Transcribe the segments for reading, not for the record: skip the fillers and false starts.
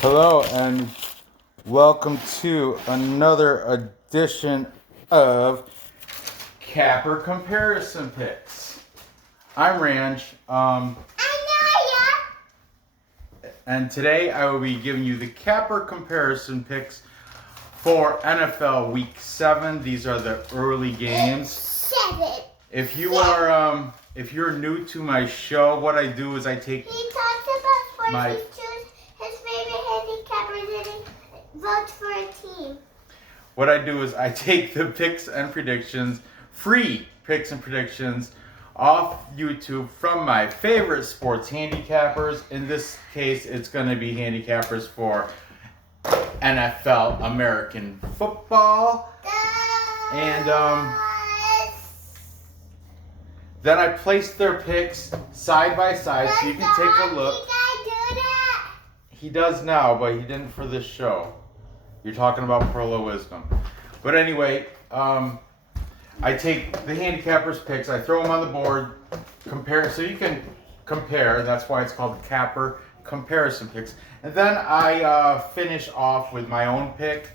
Hello and welcome to another edition of Capper Comparison Picks. I'm Ranch, and today I will be giving you the Capper Comparison Picks for NFL Week 7. These are the early games. 7. If you're new to my show, what I do is I take He talks about sports. He chooses his favorite handicappers and he votes for a team. What I do is I take the picks and predictions, free picks and predictions, off YouTube from my favorite sports handicappers. In this case, it's going to be handicappers for NFL American football. And then I place their picks side by side so you can take a look. He does now, but he didn't for this show. You're talking about Pearl of Wisdom. But anyway, I take the handicappers' picks, I throw them on the board, compare, so you can compare. That's why it's called the Capper Comparison Picks. And then I finish off with my own pick.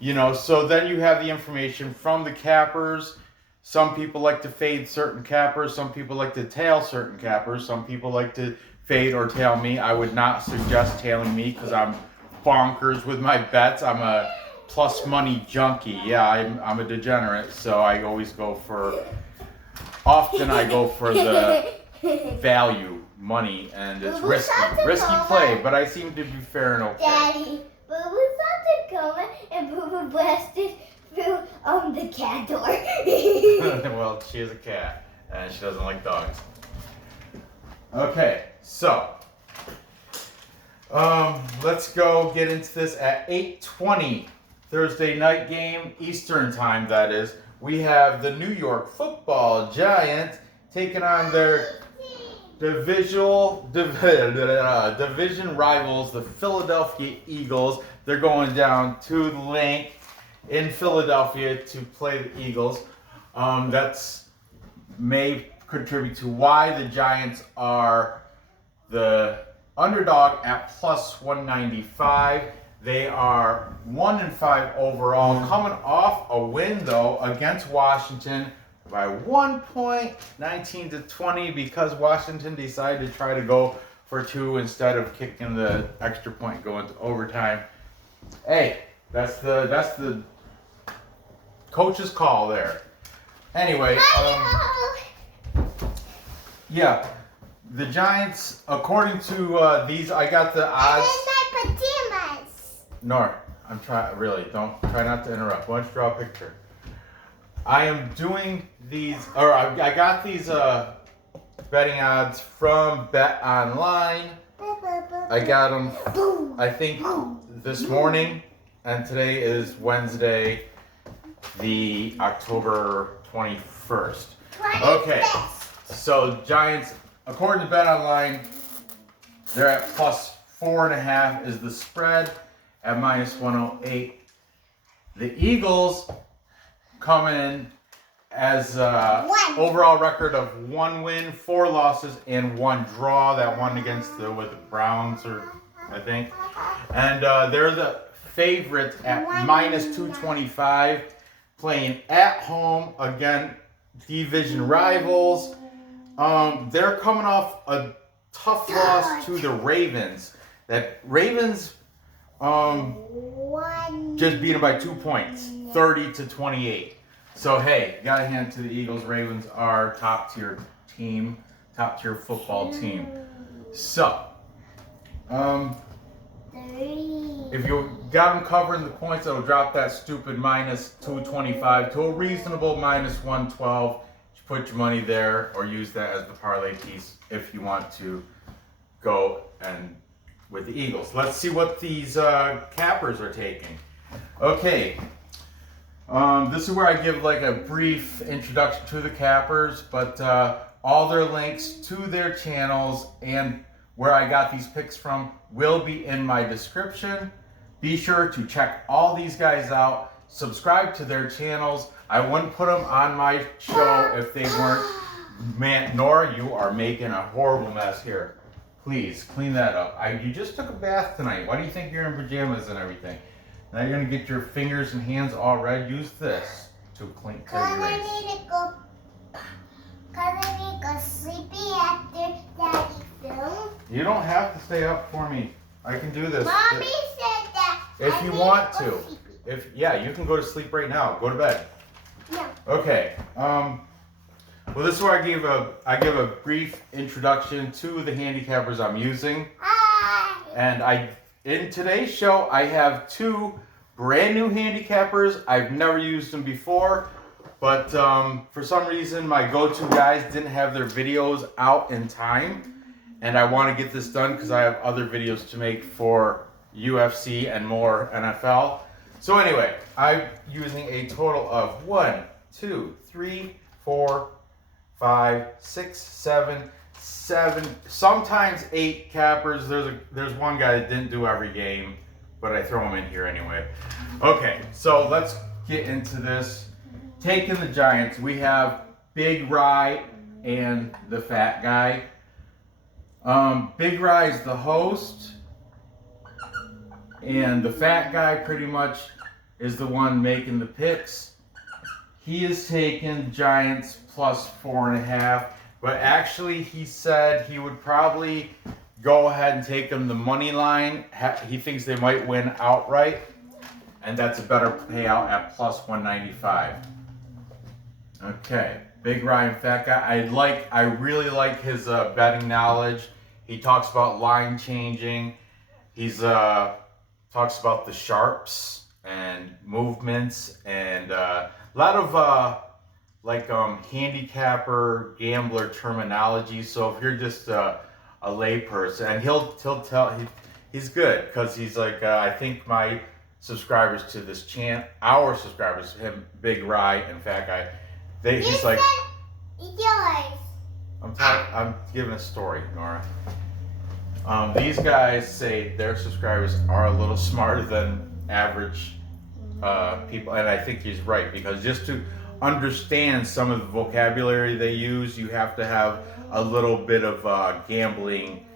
So then you have the information from the cappers. Some people like to fade certain cappers. Some people like to tail certain cappers. Some people like to fade or tail me. I would not suggest tailing me because I'm bonkers with my bets. I'm a plus money junkie. Yeah, I'm a degenerate. So I always go for, often I go for the value money, and it's risky play. But I seem to be fair and okay. Daddy, Boo was at the coma and Boo Boo blasted through the cat door. Well, she is a cat, and she doesn't like dogs. Okay, so let's go get into this at 8:20 Thursday night game, Eastern time. That is, we have the New York Football Giants taking on their division rivals, the Philadelphia Eagles. They're going down to the link in Philadelphia to play the Eagles. That's may contribute to why the Giants are the underdog at plus 195. They are 1-5 overall, coming off a win though against Washington by 1 point, 19-20, because Washington decided to try to go for 2 instead of kicking the extra point going to overtime. Hey, that's the coach's call there. Anyway, yeah, the Giants, according to these, I got the odds. And my pajamas. Nor, I'm trying, really, try not to interrupt. Why don't you draw a picture? I am doing these, or I got these betting odds from Bet Online. I got them, I think, this morning, and today is Wednesday, the October 21st. Okay, so Giants, according to Bet Online, they're at plus 4.5 is the spread at minus 108. The Eagles come in as overall record of 1 win, 4 losses, and 1 draw. That one against the Browns, or I think, and they're the favorite at minus 225. Playing at home again, division rivals. They're coming off a tough loss to the Ravens. That Ravens just beat them by 2 points, 30-28. So hey, gotta hand it to the Eagles. Ravens are top tier team, top tier football team. So, if you got them covering the points, it'll drop that stupid minus 225 to a reasonable minus 112. You put your money there or use that as the parlay piece if you want to go and with the Eagles. Let's see what these cappers are taking. Okay, this is where I give like a brief introduction to the cappers, but all their links to their channels and where I got these picks from will be in my description. Be sure to check all these guys out. Subscribe to their channels. I wouldn't put them on my show if they weren't. Man, Nora, you are making a horrible mess here. Please clean that up. You just took a bath tonight. Why do you think you're in pajamas and everything? Now you're gonna get your fingers and hands all red. Use this to clean. To Cause erase. I need to go. Cause I need to go sleepy after Daddy film. You don't have to stay up for me. I can do this. Mommy said that. If I you need want go to. sleepy. You can go to sleep right now. Go to bed. No. Okay. Well, this is where I give a brief introduction to the handicappers I'm using. Hi. And in today's show, I have two brand new handicappers. I've never used them before, but for some reason, my go-to guys didn't have their videos out in time, and I want to get this done because I have other videos to make for UFC and more NFL. So anyway, I'm using a total of 1, 2, 3, 4, 5, 6, 7, sometimes 8 cappers. There's one guy that didn't do every game, but I throw him in here anyway. Okay, so let's get into this. Taking the Giants, we have Big Rye and the Fat Guy. Big Rye is the host, and the Fat Guy pretty much is the one making the picks. He is taking Giants plus 4.5, but actually he said he would probably go ahead and take them the money line. He thinks they might win outright, and that's a better payout at plus 195. Okay, Big Ryan Fat Guy. I really like his betting knowledge. He talks about line changing. He's talks about the sharps and movements and a lot of handicapper gambler terminology. So if you're just a layperson, and he'll tell he's good because he's like I think my subscribers to this our subscribers, him, Big Rye and Fat Guy, he's like yours. I'm giving a story, Nora. These guys say their subscribers are a little smarter than average people, and I think he's right, because just to understand some of the vocabulary they use, you have to have a little bit of gambling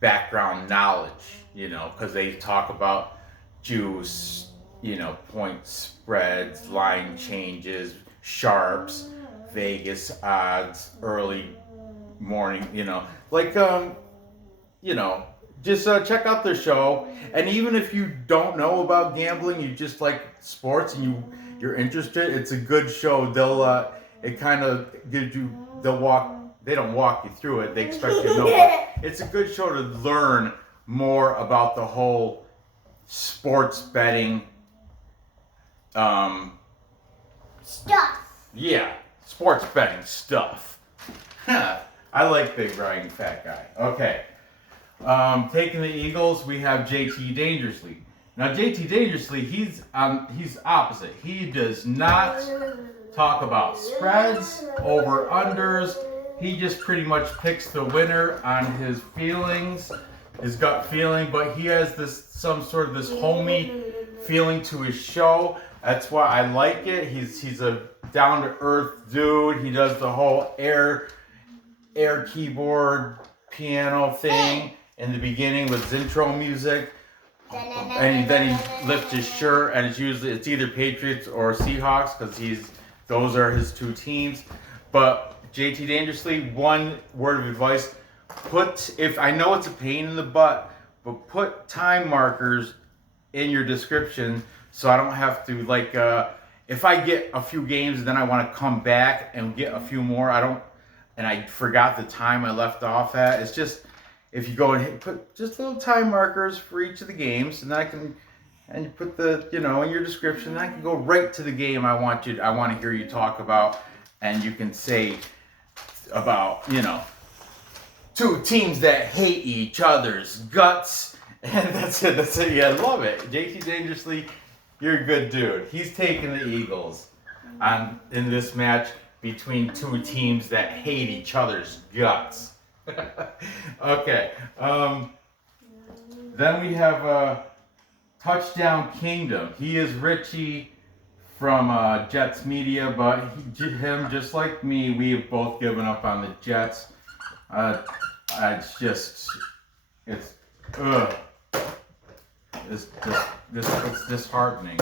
background knowledge, because they talk about juice, point spreads, line changes, sharps, Vegas odds, early morning, just check out their show. And even if you don't know about gambling, you just like sports and you're interested, it's a good show. It kind of gives you, they don't walk you through it, they expect you to know, but it's a good show to learn more about the whole sports betting Stuff. yeah, sports betting stuff. I like Big Ryan Fat Guy. Okay. Taking the Eagles, we have JT Dangerously. Now JT Dangerously, he's opposite. He does not talk about spreads, over unders. He just pretty much picks the winner on his feelings, his gut feeling. But he has some sort of this homey feeling to his show. That's why I like it. He's a down to earth dude. He does the whole air keyboard piano thing in the beginning with his intro music, and then he lifts his shirt, and it's either Patriots or Seahawks, because those are his two teams. But JT Dangerously, one word of advice: if I know it's a pain in the butt, but put time markers in your description so I don't have to if I get a few games and then I want to come back and get a few more, and I forgot the time I left off at. It's just, if you go and put just little time markers for each of the games, and and you put in your description, and I can go right to the game I want to hear you talk about, and you can say about, two teams that hate each other's guts, and that's it. Yeah, I love it. JT Dangerously, you're a good dude. He's taking the Eagles in this match between two teams that hate each other's guts. Okay. Then we have Touchdown Kingdom. He is Richie from Jets Media, but him, just like me, we have both given up on the Jets. It's just It's it's disheartening.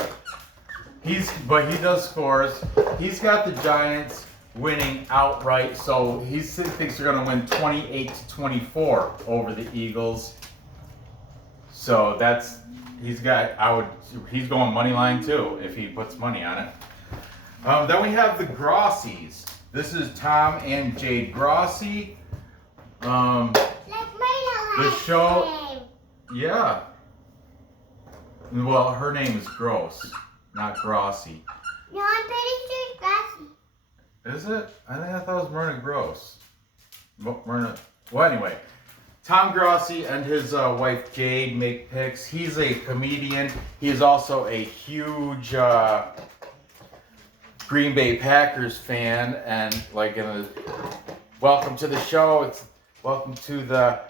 But he does scores. He's got the Giants winning outright, so he thinks they're going to win 28-24 over the Eagles. So he's going money line too if he puts money on it. Then we have the Grossies. This is Tom and Jade Grossi. The show, yeah. Well, her name is Gross, not Grossi. No, I'm pretty sure it's Grossi. Is it? I thought it was Myrna Gross. Well, anyway, Tom Grossi and his wife Jade make picks. He's a comedian. He is also a huge Green Bay Packers fan, and welcome to the show. Welcome to the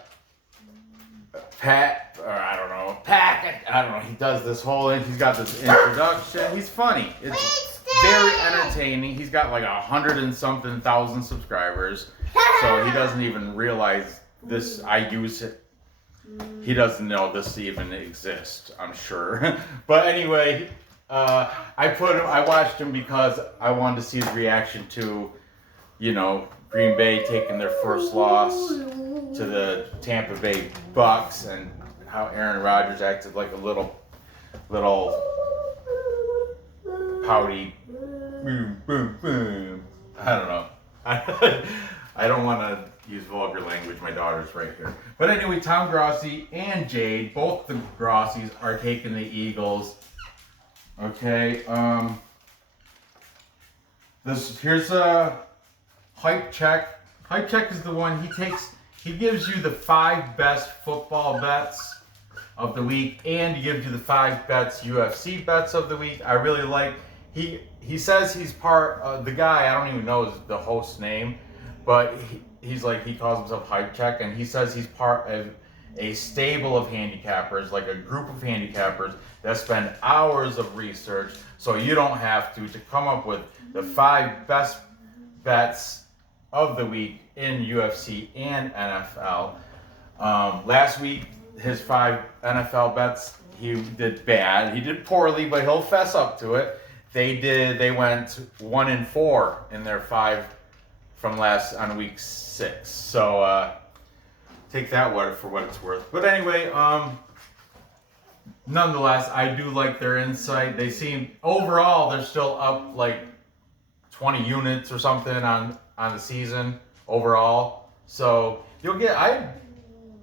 Pack. I don't know. He does this he's got this introduction. He's funny. It's very entertaining. He's got like 100 and something thousand subscribers, so he doesn't even realize this. I use it. He doesn't know this even exists, I'm sure. But anyway, I watched him because I wanted to see his reaction to, Green Bay taking their first loss to the Tampa Bay Bucks, and how Aaron Rodgers acted like a little pouty. Boom, boom, boom. I don't know. I don't want to use vulgar language. My daughter's right here. But anyway, Tom Grossi and Jade, both the Grossies, are taking the Eagles. Okay. Here's a Hype Check. Hype Check is the one he gives you the 5 best football bets of the week, and he gives you the 5 best UFC bets of the week. I really like. He says he's part of the guy. I don't even know the host's name, but he calls himself Hype Check, and he says he's part of a stable of handicappers, like a group of handicappers that spend hours of research, so you don't have to come up with the 5 best bets of the week in UFC and NFL. Last week, his 5 NFL bets, he did bad. He did poorly, but he'll fess up to it. They went 1-4 in their 5 from on week 6. So take that for what it's worth. But anyway, nonetheless, I do like their insight. They seem overall they're still up like 20 units or something on the season overall. So you'll get. I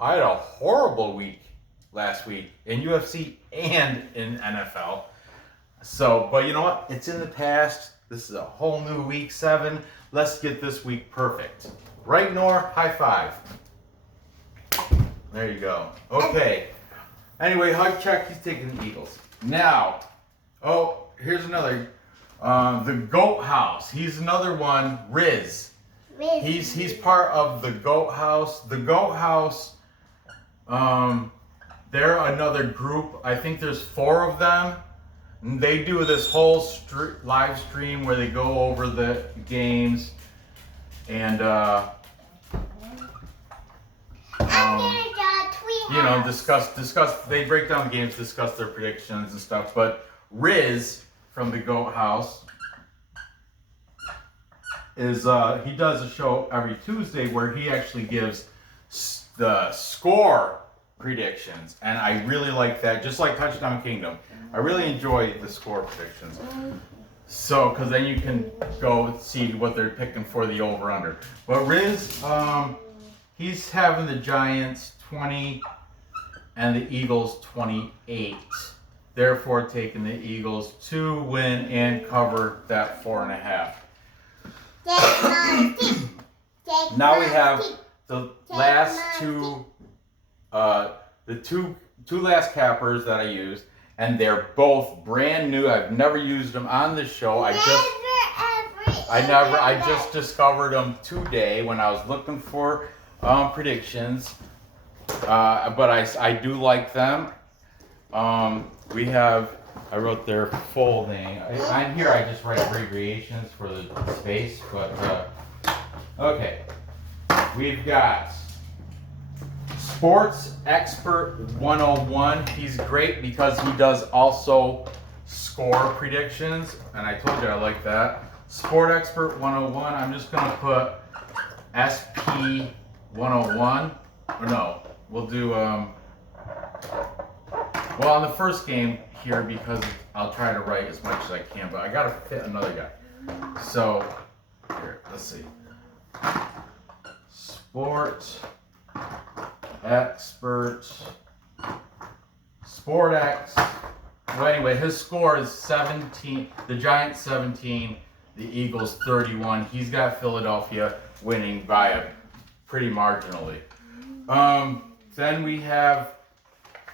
had a horrible week last week in UFC and in NFL. So, but you know what? It's in the past. This is a whole new week 7. Let's get this week perfect. Right, Nor? High five. There you go. Okay. Anyway, Hype Check, he's taking the Eagles. Now, here's another. The Goat House. He's another one. Riz. He's part of the Goat House. The Goat House, they're another group. I think there's 4 of them. They do this whole live stream where they go over the games and discuss. They break down the games, discuss their predictions and stuff. But Riz from the Goat House is he does a show every Tuesday where he actually gives the score predictions, and I really like that. Just like Touchdown Kingdom, I really enjoy the score predictions. So, because then you can go see what they're picking for the over/under. But Riz, he's having the Giants 20 and the Eagles 28. Therefore, taking the Eagles to win and cover that 4.5. Now we have the last 2, the two last cappers that I used, and they're both brand new. I've never used them on this show. I just discovered them today when I was looking for predictions. But I do like them. I wrote their full name. On here I just write abbreviations for the space, but okay. We've got Sports Expert 101. He's great because he does also score predictions, and I told you I like that. Sport Expert 101. I'm just gonna put SP 101. Or no, we'll do well on the first game here because I'll try to write as much as I can, but I gotta fit another guy. So here, let's see. Sport Expert Sport X. Well, anyway, his score is 17. The Giants 17, the Eagles 31. He's got Philadelphia winning by pretty marginally. Then we have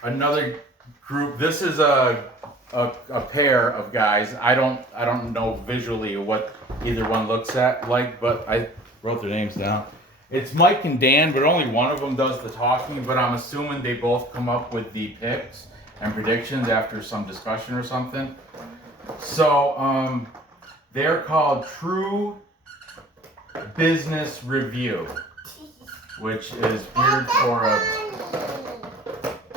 another group. This is a pair of guys. I don't know visually what either one looks like, but I wrote their names down. It's Mike and Dan, but only one of them does the talking, but I'm assuming they both come up with the picks and predictions after some discussion or something. So, they're called True Business Review, which is weird for a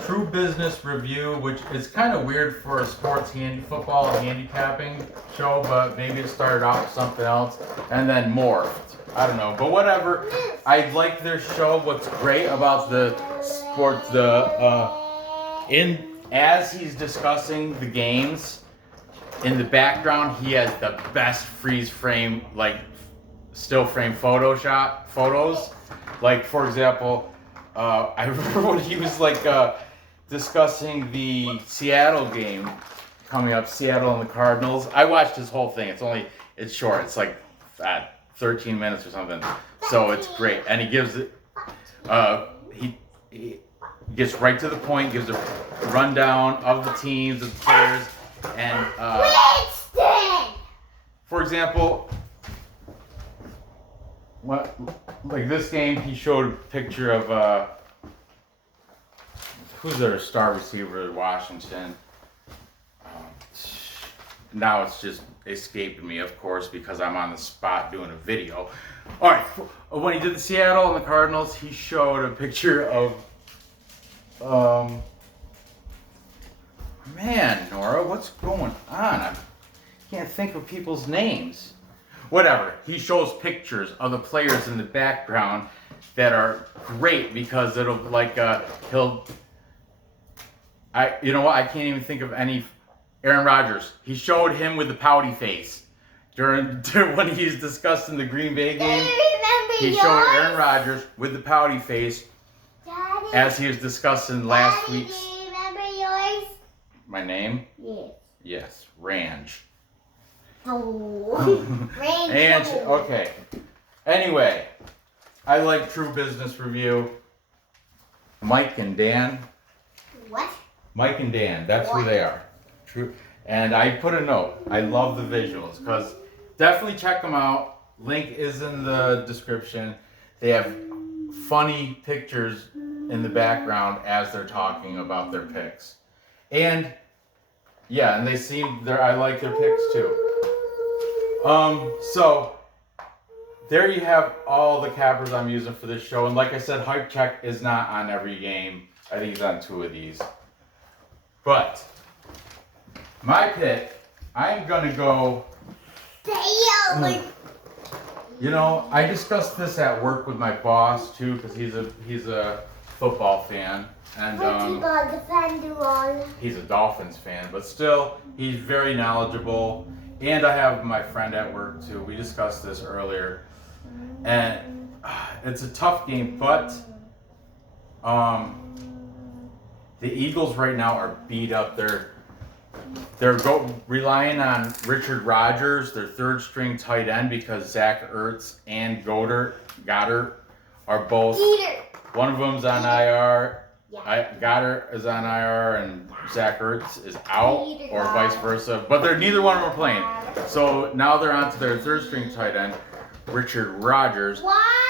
True Business Review, which is kind of weird for a sports football handicapping show, but maybe it started out with something else and then morphed. I don't know, but whatever. I like their show. What's great about the sports, as he's discussing the games, in the background he has the best freeze frame, like still frame photos. Like for example, I remember when he was like discussing the Seattle game coming up, Seattle and the Cardinals. I watched his whole thing. It's short. It's like 13 minutes or something. So it's great. And he gives it, he gets right to the point, gives a rundown of the teams, of the players, and for example, like this game, he showed a picture of who's their star receiver at Washington. Now it's just escaping me, of course, because I'm on the spot doing a video. All right, when he did the Seattle and the Cardinals, he showed a picture of, man, Nora, what's going on? I can't think of people's names. Whatever, he shows pictures of the players in the background that are great because it'll like, you know what, I can't even think of any. Aaron Rodgers, he showed him with the pouty face during when he's discussing the Green Bay game. He showed Aaron Rodgers with the pouty face Daddy, as he was discussing last week's. Do you remember yours? My name? Yes. Yes, Range. Oh. And okay. Anyway, I like True Business Review. Mike and Dan. What? Mike and Dan, that's who they are. True. And I put a note. I love the visuals because definitely check them out. Link is in the description. They have funny pictures in the background as they're talking about their picks. And yeah, and I like their picks too. So there you have all the cappers I'm using for this show. And like I said, Hype Check is not on every game. I think he's on 2 of these. But my pick, I'm gonna go. You know, I discussed this at work with my boss too, because he's a football fan, and he's a Dolphins fan, but still, he's very knowledgeable. And I have my friend at work too. We discussed this earlier, and it's a tough game, but the Eagles right now are beat up. They're relying on Richard Rodgers, their third string tight end, because Zach Ertz and Goddard are both. One of them's on IR. Goddard is on IR and Zach Ertz is out, or vice versa. But neither one of them are playing. So now they're on to their third string tight end, Richard Rodgers.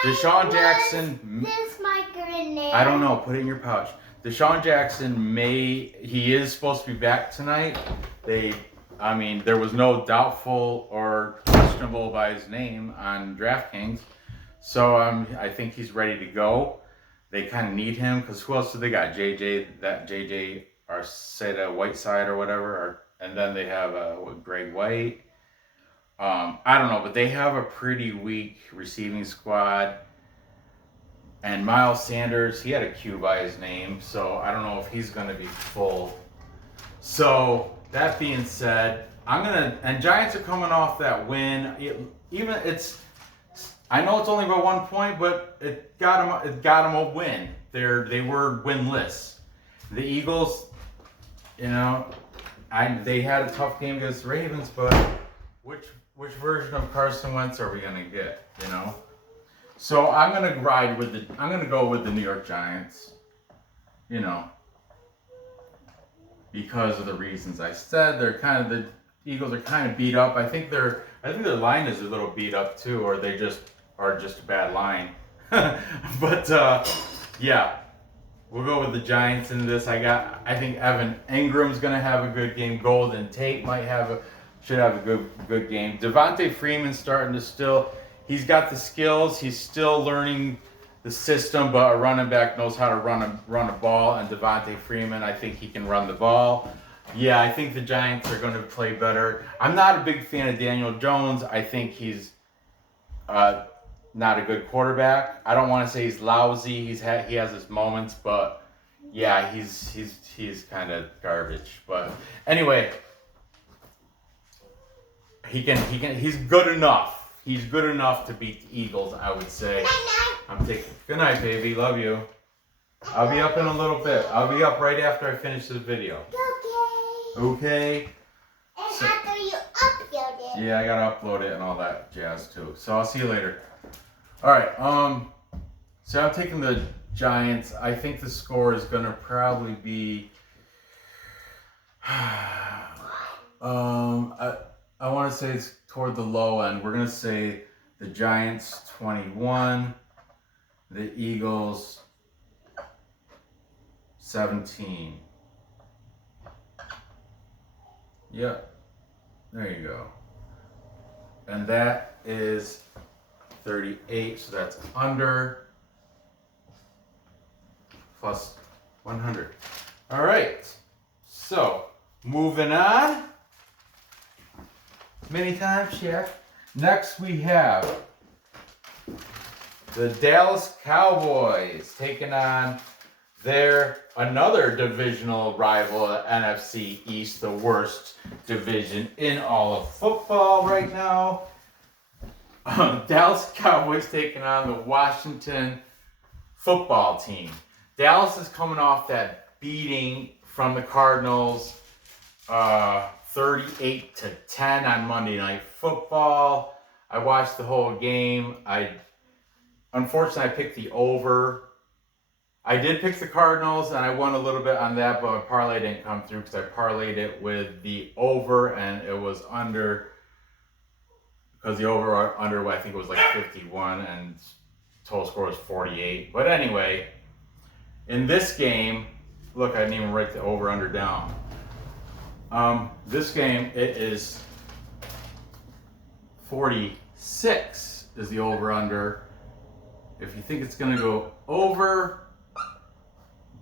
Deshaun Jackson. This marker in there. I don't know. Put it in your pouch. Deshaun Jackson he is supposed to be back tonight. There was no doubtful or questionable by his name on DraftKings. So I think he's ready to go. they kind of need him because who else do they got? JJ Arceta Whiteside or whatever, and then they have Greg White. I don't know, but they have a pretty weak receiving squad. And Miles Sanders, he had a Q by his name, so I don't know if he's going to be full. So that being said, and Giants are coming off that win. I know it's only by 1 point, but it got them a win. They were winless. The Eagles, they had a tough game against the Ravens, but which version of Carson Wentz are we gonna get? So I'm gonna go with the New York Giants. Because of the reasons I said. The Eagles are kind of beat up. I think their line is a little beat up too, or they just are just a bad line. But yeah, we'll go with the Giants in this. I think Evan Ingram's gonna have a good game. Golden Tate should have a good game. Devontae Freeman's starting to he's got the skills. He's still learning the system, but a running back knows how to run a ball. And Devontae Freeman, I think he can run the ball. Yeah, I think the Giants are going to play better. I'm not a big fan of Daniel Jones. I think he's not a good quarterback. I don't want to say he's lousy. He has his moments, but yeah, he's kind of garbage. But anyway, he's good enough. He's good enough to beat the Eagles, I would say. Good night, baby. Love you. I'll be up in a little bit. I'll be up right after I finish this video. Okay. And after you upload it. Yeah, I gotta upload it and all that jazz too. So I'll see you later. All right. So I'm taking the Giants. I think the score is gonna probably be. I want to say it's toward the low end. We're gonna say the Giants 21, the Eagles 17. Yep, there you go. And that is 38, so that's under plus 100. All right, so moving on. Many times, Chef. Next we have the Dallas Cowboys taking on another divisional rival, NFC East, the worst division in all of football right now. Dallas Cowboys taking on the Washington football team. Dallas is coming off that beating from the Cardinals, 38-10 on Monday Night Football. I watched the whole game. Unfortunately, I picked the over. I did pick the Cardinals, and I won a little bit on that, but my parlay didn't come through because I parlayed it with the over, and it was under, because the over-under, I think it was like 51, and total score was 48. But anyway, in this game, look, I didn't even write the over-under down. This game, it is 46 is the over-under. If you think it's going to go over,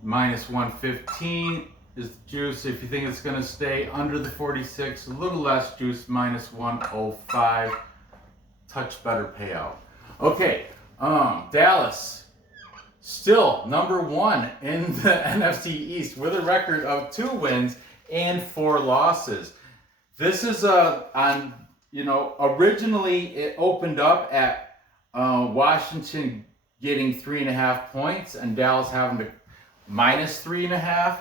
minus 115 is the juice. If you think it's going to stay under the 46, a little less juice, minus 105. Touch better payout. Okay, Dallas, still number one in the NFC East with a record of 2 wins and 4 losses. This is originally it opened up at Washington getting 3.5 points and Dallas having to minus 3.5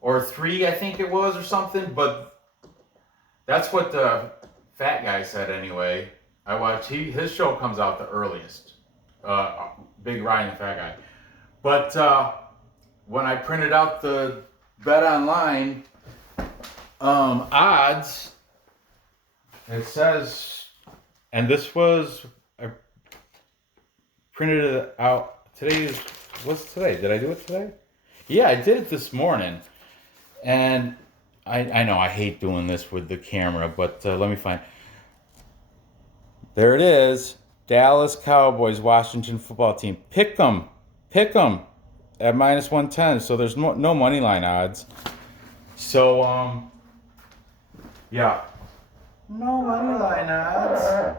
or 3, I think it was, or something. But that's what the fat guy said anyway. I watched his show comes out the earliest. Big Ryan, the fat guy. But when I printed out the Bet Online odds, it says, and this was, I printed it out. What's today? Did I do it today? Yeah, I did it this morning. And I know I hate doing this with the camera, but let me find. There it is. Dallas Cowboys, Washington football team. Pick 'em. at minus 110. So there's no money line odds. So yeah, no money line odds.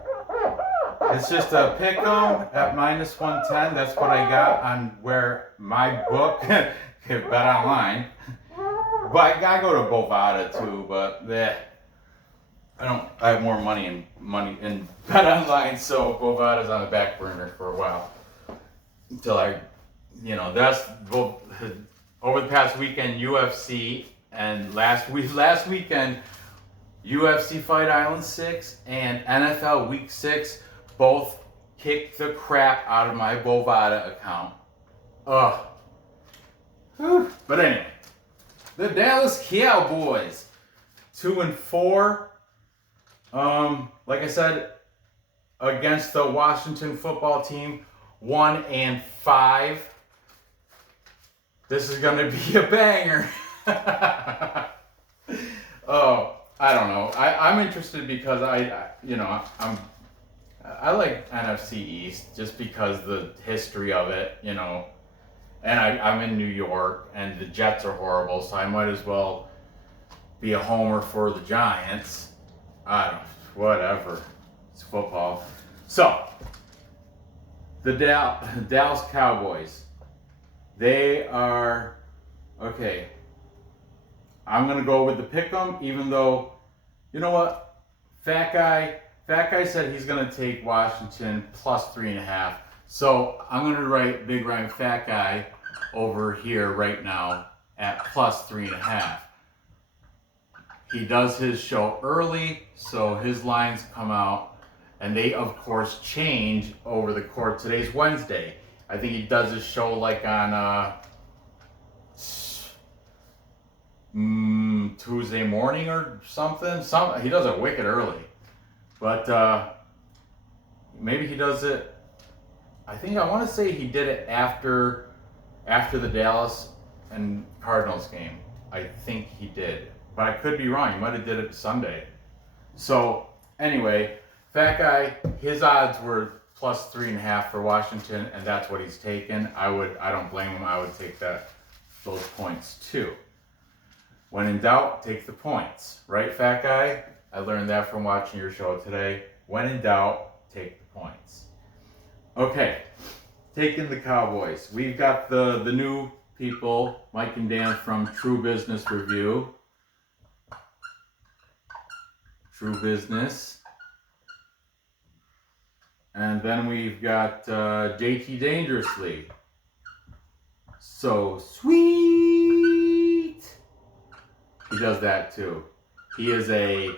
It's just a pick 'em at minus 110. That's what I got on where my book bet online. But I gotta go to Bovada too. But I have more money in bet online, so Bovada's on the back burner for a while until that's over the past weekend UFC and last weekend UFC Fight Island 6 and NFL Week 6 both kicked the crap out of my Bovada account. Ugh. Whew. But anyway, the Dallas Cowboys, 2-4. Like I said, against the Washington football team, 1-5. This is gonna be a banger. Oh, I don't know. I'm interested because I like NFC East just because the history of it, and I'm in New York and the Jets are horrible, so I might as well be a homer for the Giants. Whatever. It's football. So, the Dallas Cowboys, they are, okay, I'm going to go with the pick'em, even though, you know what, Fat Guy said he's going to take Washington plus 3.5. So, I'm going to write Big Rhyme Fat Guy over here right now at plus 3.5. He does his show early, so his lines come out, and they, of course, change over the course. Today's Wednesday. I think he does his show like on Tuesday morning or something. He does it wicked early, but maybe he does it. I want to say he did it after the Dallas and Cardinals game. I think he did. But I could be wrong. He might have did it Sunday. So anyway, Fat Guy, his odds were plus 3.5 for Washington, and that's what he's taken. I don't blame him. I would take those points too. When in doubt, take the points, right, Fat Guy? I learned that from watching your show today. When in doubt, take the points. Okay, taking the Cowboys. We've got the new people, Mike and Dan from True Business Review. True Business. And then we've got JT Dangerously. So sweet. He does that too. He is a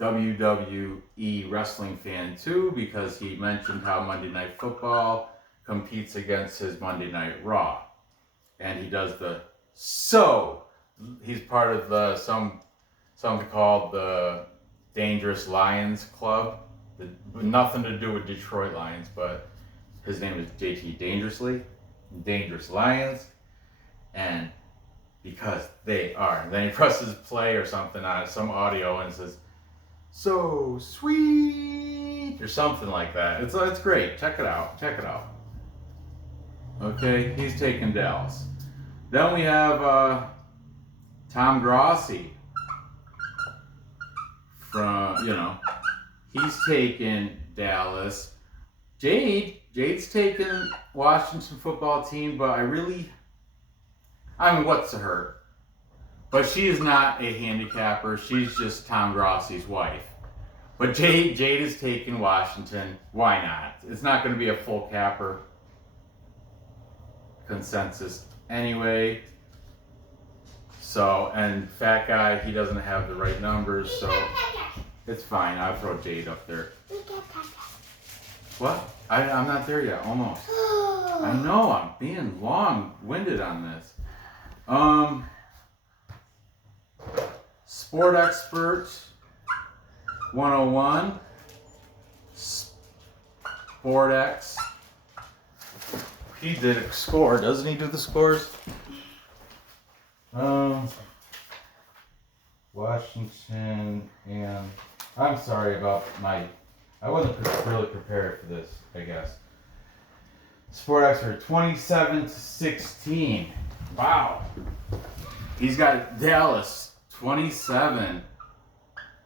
WWE wrestling fan too, because he mentioned how Monday Night Football competes against his Monday Night Raw. And he does he's part of something called the Dangerous Lions Club. Nothing to do with Detroit Lions, but his name is JT Dangerously, Dangerous Lions, and because they are. And then he presses play or something on some audio and says, "So sweet," or something like that. It's great. Check it out. Okay, he's taking Dallas. Then we have Tom Grossi from, he's taking Dallas. Jade's taking Washington football team, but what's to her? But she is not a handicapper. She's just Tom Grossi's wife. But Jade is taking Washington. Why not? It's not going to be a full capper consensus anyway. So, and Fat Guy, he doesn't have the right numbers, so it's fine. I'll throw Jade up there. What? I'm not there yet. Almost. I know. I'm being long-winded on this. Sport Expert 101. SportX. He did a score. Doesn't he do the scores? Washington and... I'm sorry about I wasn't really prepared for this, I guess. Sport Expert, 27-16. Wow. He's got Dallas, 27.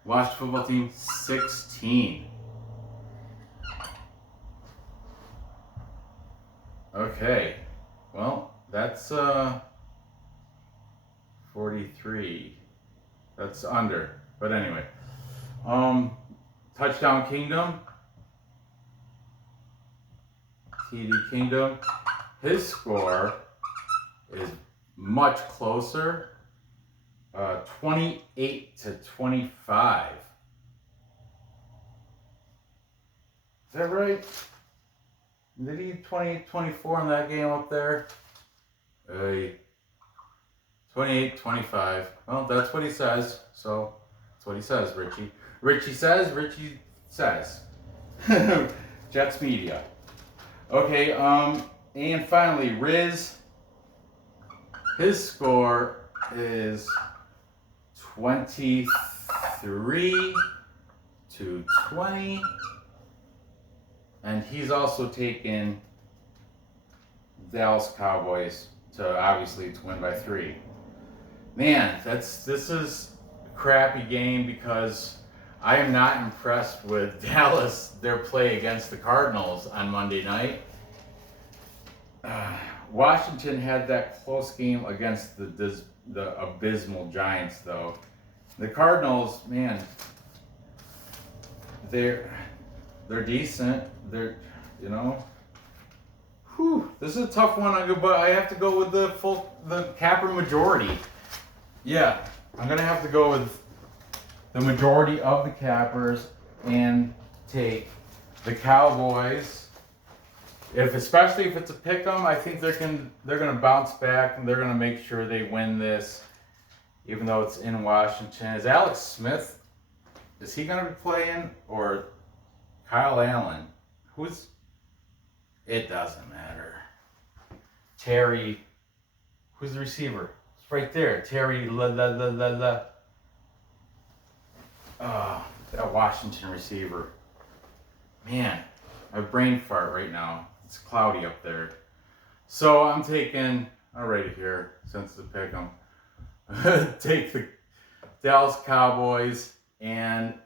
Washington football team, 16. Okay. Well, that's 43. That's under. But anyway. Touchdown Kingdom. TD Kingdom. His score is much closer. 28-25. Is that right? Did he 28-24 in that game up there? 28-25. Well, that's what he says. So, that's what he says, Richie. Richie says. Jets Media. Okay, and finally, Riz. His score is 23-20. And he's also taken Dallas Cowboys to win by 3. Man, this is a crappy game because I am not impressed with Dallas, their play against the Cardinals on Monday night. Washington had that close game against the abysmal Giants, though. The Cardinals, man, they're decent. They're, this is a tough one. But I have to go with the capper majority. Yeah, I'm gonna have to go with the majority of the cappers and take the Cowboys. Especially if it's a pick 'em, I think they're gonna bounce back and they're gonna make sure they win this, even though it's in Washington. Is Alex Smith? Is he gonna be playing, or Kyle Allen? It doesn't matter. Terry, who's the receiver? It's right there. Terry that Washington receiver. Man, I have a brain fart right now. It's cloudy up there. So I'm taking, alright here, since the pick 'em, take the Dallas Cowboys, and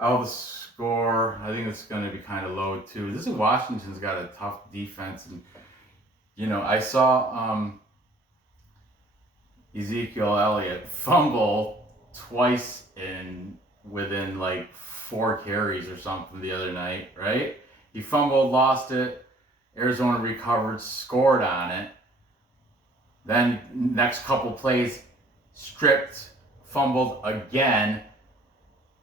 I'll score. I think it's going to be kind of low too. This is Washington's got a tough defense, and I saw Ezekiel Elliott fumble twice within like 4 carries or something the other night, right? He fumbled, lost it. Arizona recovered, scored on it. Then next couple plays, stripped, fumbled again,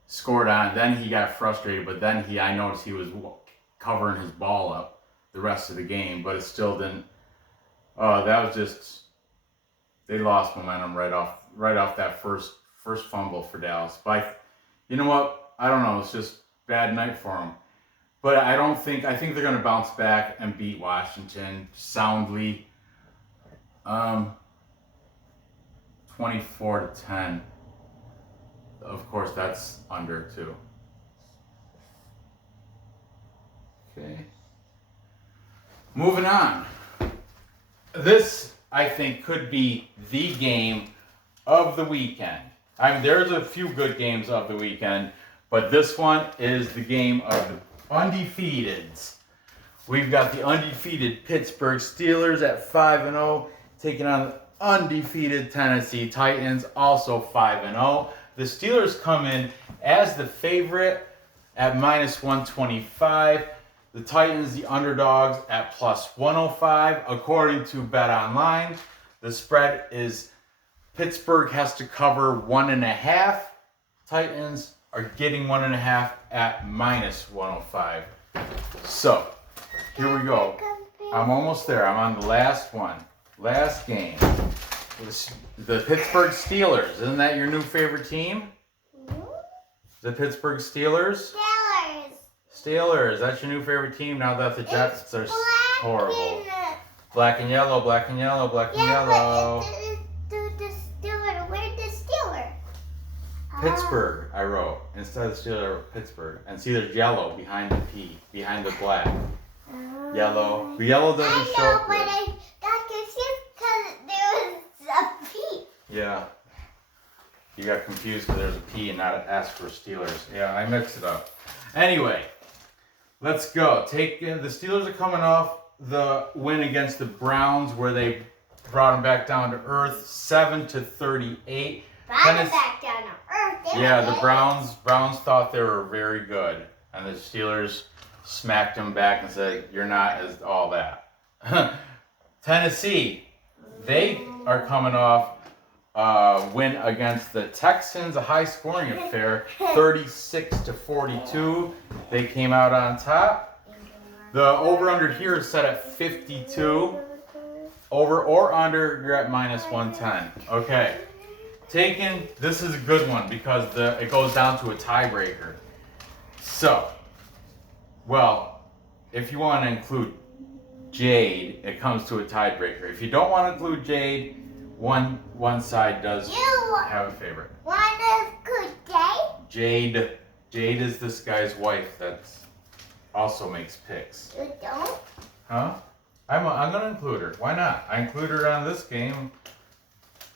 scored on it. Then he got frustrated, but then I noticed he was covering his ball up the rest of the game, but it still didn't. That was just, they lost momentum right off that first fumble for Dallas. But you know what? I don't know. It's just bad night for them. But I think they're going to bounce back and beat Washington soundly. 24-10. Of course, that's under too. Okay. Moving on. This, I think, could be the game of the weekend. There's a few good games of the weekend, but this one is the game of the undefeateds. We've got the undefeated Pittsburgh Steelers at 5-0, taking on the undefeated Tennessee Titans, also 5-0. The Steelers come in as the favorite at -125. The Titans, the underdogs, at +105. According to BetOnline, the spread is Pittsburgh has to cover 1.5. Titans are getting 1.5 at -105. So, here we go. I'm almost there. I'm on the last one. Last game. The Pittsburgh Steelers. Isn't that your new favorite team? The Pittsburgh Steelers? Steelers. That's your new favorite team now that the Jets are horrible. Black and yellow, black and yellow, black and yellow. The Steelers. Where's the Steelers? Pittsburgh, I wrote. Instead of Steelers, Pittsburgh. And see, there's yellow behind the P, behind the black. Yellow. The yellow doesn't show up but good. I got confused because there was a P. Yeah. You got confused because there's a P and not an S for Steelers. Yeah, I mixed it up. Anyway, let's go. The Steelers are coming off the win against the Browns where they brought them back down to earth, 7-38. Brought it back down to earth. Yeah, the Browns thought they were very good, and the Steelers smacked them back and said, "You're not as all that." Tennessee, they are coming off win against the Texans, a high-scoring affair, 36-42. They came out on top. The over/under here is set at 52. Over or under, you're at -110. Okay. This is a good one because it goes down to a tiebreaker. So, well, if you want to include Jade, it comes to a tiebreaker. If you don't want to include Jade, one side does have a favorite. Want to include Jade? Jade is this guy's wife that also makes picks. You don't? Huh? I'm gonna include her. Why not? I include her on this game.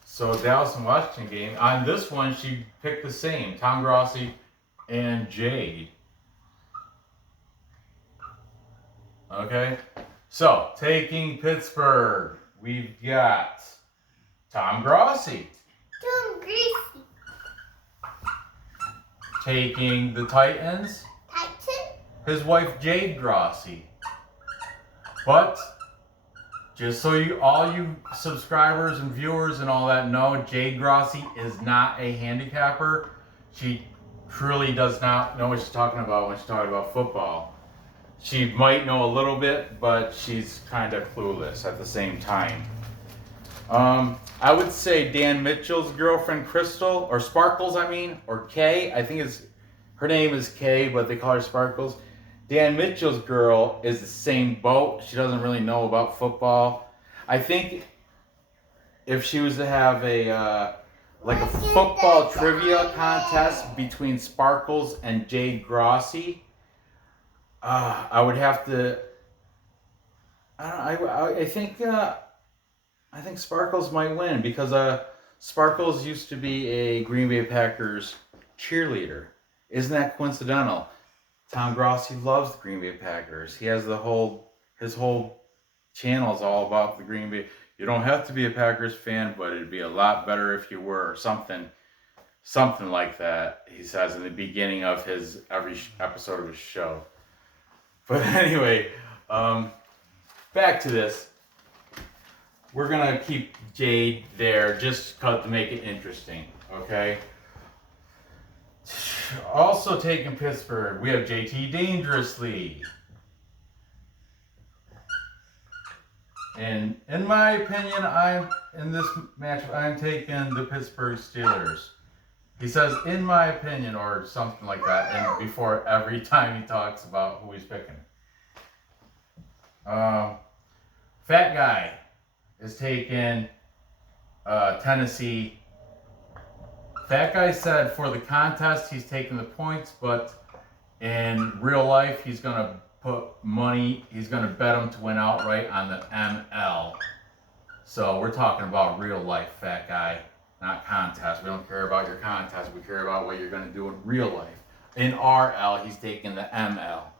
So Dallas and Washington game. On this one, she picked the same. Tom Grossi and Jade. Okay. So taking Pittsburgh, we've got Tom Grossi. Tom Greasy. Taking the Titans, Titan? his wife Jade Grossi. But just so all you subscribers and viewers and all that know, Jade Grossi is not a handicapper. She truly does not know what she's talking about when she's talking about football. She might know a little bit, but she's kind of clueless at the same time. I would say Dan Mitchell's girlfriend Crystal, or Sparkles, or Kay. I think her name is Kay, but they call her Sparkles. Dan Mitchell's girl is the same boat. She doesn't really know about football. I think if she was to have a football trivia contest between Sparkles and Jade Grossi, I would have to. I think Sparkles might win because Sparkles used to be a Green Bay Packers cheerleader. Isn't that coincidental? Tom Grossi loves the Green Bay Packers. He has his whole channel is all about the Green Bay. You don't have to be a Packers fan, but it'd be a lot better if you were, or something like that. He says in the beginning of every episode of his show. But anyway, back to this. We're gonna keep Jade there just to make it interesting, okay? Also taking Pittsburgh, we have JT Dangerously. And in my opinion, in this matchup, I'm taking the Pittsburgh Steelers. He says, in my opinion, or something like that, and before every time he talks about who he's picking. Fat Guy is taking Tennessee. Fat Guy said for the contest he's taking the points, but in real life he's gonna put money. He's gonna bet them to win outright on the ML. So we're talking about real life, Fat Guy, not contest. We don't care about your contest. We care about what you're gonna do in real life. In RL, he's taking the ML.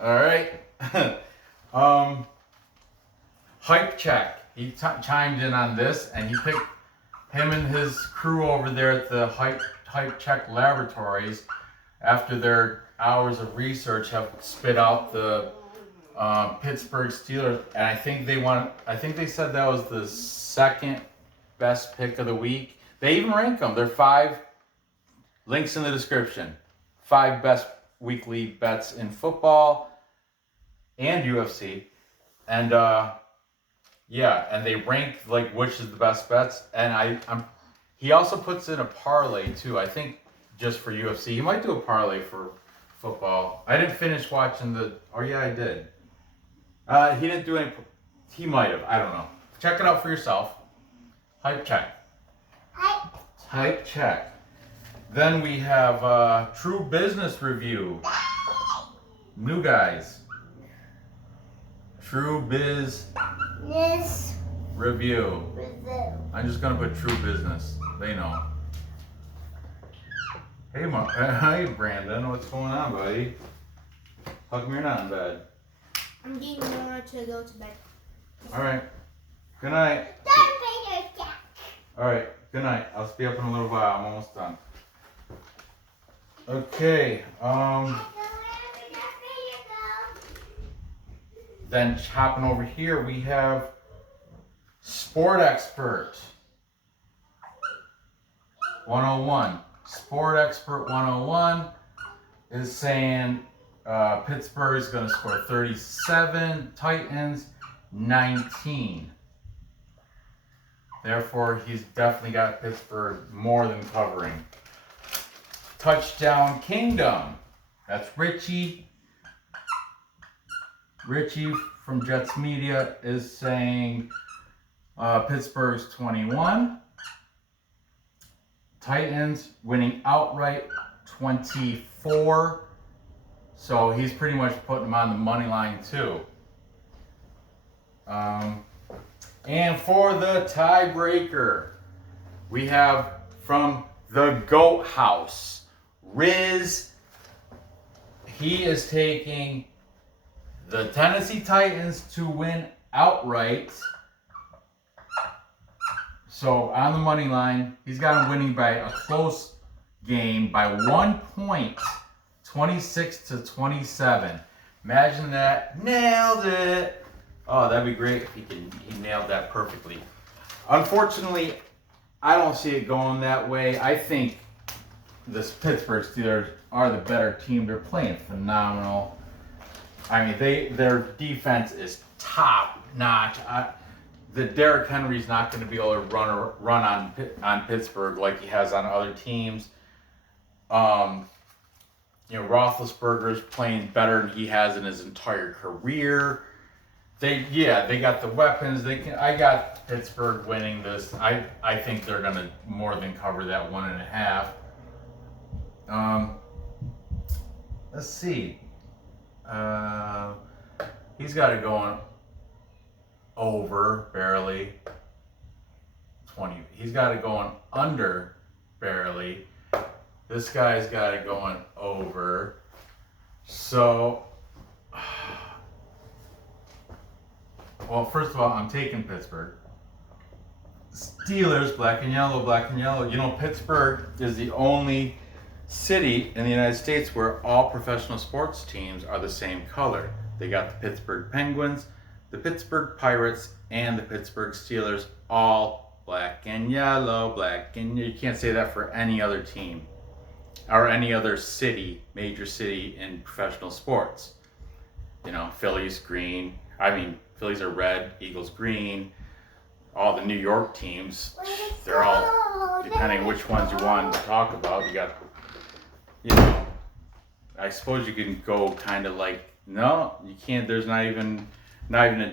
All right. Hype Check. He chimed in on this, and he picked him and his crew over there at the Hype Check Laboratories, after their hours of research, have spit out the Pittsburgh Steelers, and I think they said that was the second best pick of the week. They even rank them. They're 5 links in the description. 5 best weekly bets in football and UFC, and and they rank which is the best bets. And he also puts in a parlay too. I think just for UFC. He might do a parlay for football. I didn't finish watching I did. He didn't do any. He might have. I don't know. Check it out for yourself. Hype Check. Hype Check. Then we have True Business Review. New guys. True Biz This Review. Brazil. I'm just gonna put True Business. They know. Hey, hey, Brandon, what's going on, buddy? How come you're not in bed? I'm getting ready to go to bed. All right. Good night. Darth Vader's cat. All right. Good night. I'll be up in a little while. I'm almost done. Okay. Then hopping over here, we have Sport Expert 101. Sport Expert 101 is saying Pittsburgh is going to score 37, Titans 19. Therefore, he's definitely got Pittsburgh more than covering. Touchdown Kingdom. That's Richie. Richie from Jets Media is saying Pittsburgh's 21. Titans winning outright 24. So he's pretty much putting them on the money line too. And for the tiebreaker, we have from the Goat House, Riz. He is taking the Tennessee Titans to win outright. So on the money line, he's got him winning by a close game by 1 point, 26-27. Imagine that. Nailed it. Oh, that'd be great if he nailed that perfectly. Unfortunately, I don't see it going that way. I think the Pittsburgh Steelers are the better team. They're playing phenomenal. I mean, their defense is top notch. The Derrick Henry's not going to be able to run on Pittsburgh like he has on other teams. Roethlisberger's playing better than he has in his entire career. They got the weapons. I got Pittsburgh winning this. I think they're going to more than cover that 1.5. Let's see. He's got it going over barely 20. He's got it going under barely. This guy's got it going over. So, well, first of all, I'm taking Pittsburgh. Steelers, black and yellow, black and yellow. You know, Pittsburgh is the only city in the United States where all professional sports teams are the same color. They got the Pittsburgh Penguins, the Pittsburgh Pirates, and the Pittsburgh Steelers, all black and yellow, black and yellow. You can't say that for any other team or any other city, major city in professional sports. You know, Phillies green. Phillies are red, Eagles green. All the New York teams, they're all, depending on which ones you want to talk about, you got, I suppose you can go kind of like, no, you can't, there's not even a,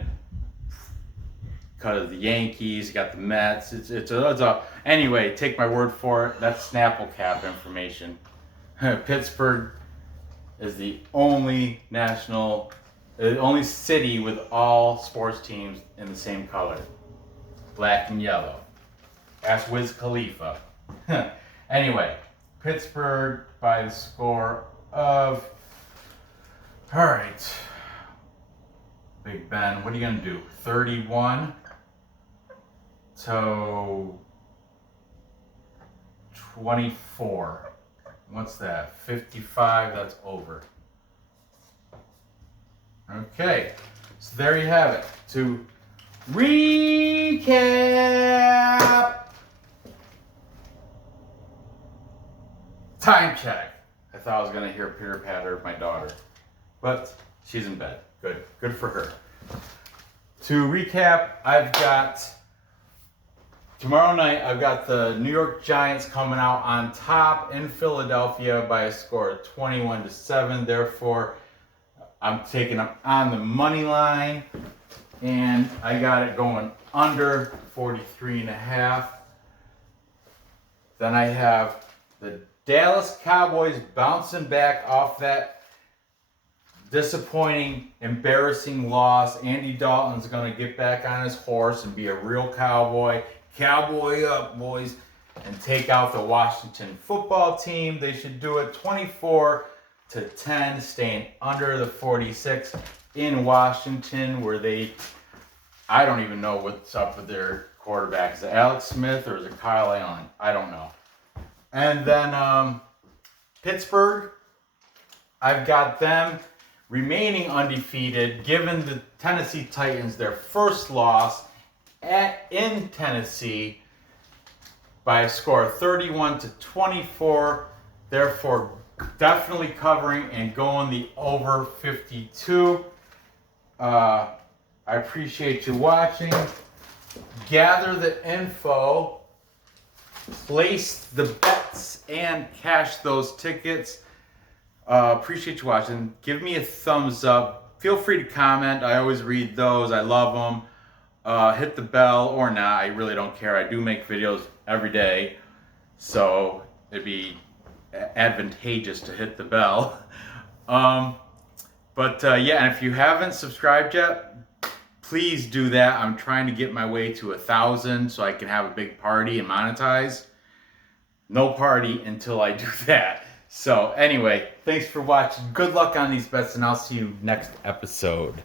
because the Yankees, you got the Mets, it's a, anyway, take my word for it, that's Snapple Cap information. Pittsburgh is the only only city with all sports teams in the same color. Black and yellow. Ask Wiz Khalifa. Anyway, Pittsburgh by the score of, all right, Big Ben, what are you going to do? 31 to 24. What's that? 55, that's over. Okay, so there you have it. To recap. Time check. I thought I was going to hear pitter patter of my daughter, but she's in bed. Good for her. To recap, I've got tomorrow night, I've got the New York Giants coming out on top in Philadelphia by a score of 21-7. Therefore, I'm taking them on the money line, and I got it going under 43.5. Then I have the Dallas Cowboys bouncing back off that disappointing, embarrassing loss. Andy Dalton's going to get back on his horse and be a real Cowboy. Cowboy up, boys. And take out the Washington football team. They should do it 24-10, staying under the 46 in Washington, where I don't even know what's up with their quarterback. Is it Alex Smith or is it Kyle Allen? I don't know. And then Pittsburgh, I've got them remaining undefeated, giving the Tennessee Titans their first loss in Tennessee by a score of 31-24. Therefore, definitely covering and going the over 52. I appreciate you watching. Gather the info, place the bets, and cash those tickets. Appreciate you watching. Give me a thumbs up. Feel free to comment. I always read those. I love them. Hit the bell or not. I really don't care. I do make videos every day, so it'd be advantageous to hit the bell. Yeah, and if you haven't subscribed yet, please do that. I'm trying to get my way to 1,000 so I can have a big party and monetize. No party until I do that. So anyway, thanks for watching. Good luck on these bets, and I'll see you next episode.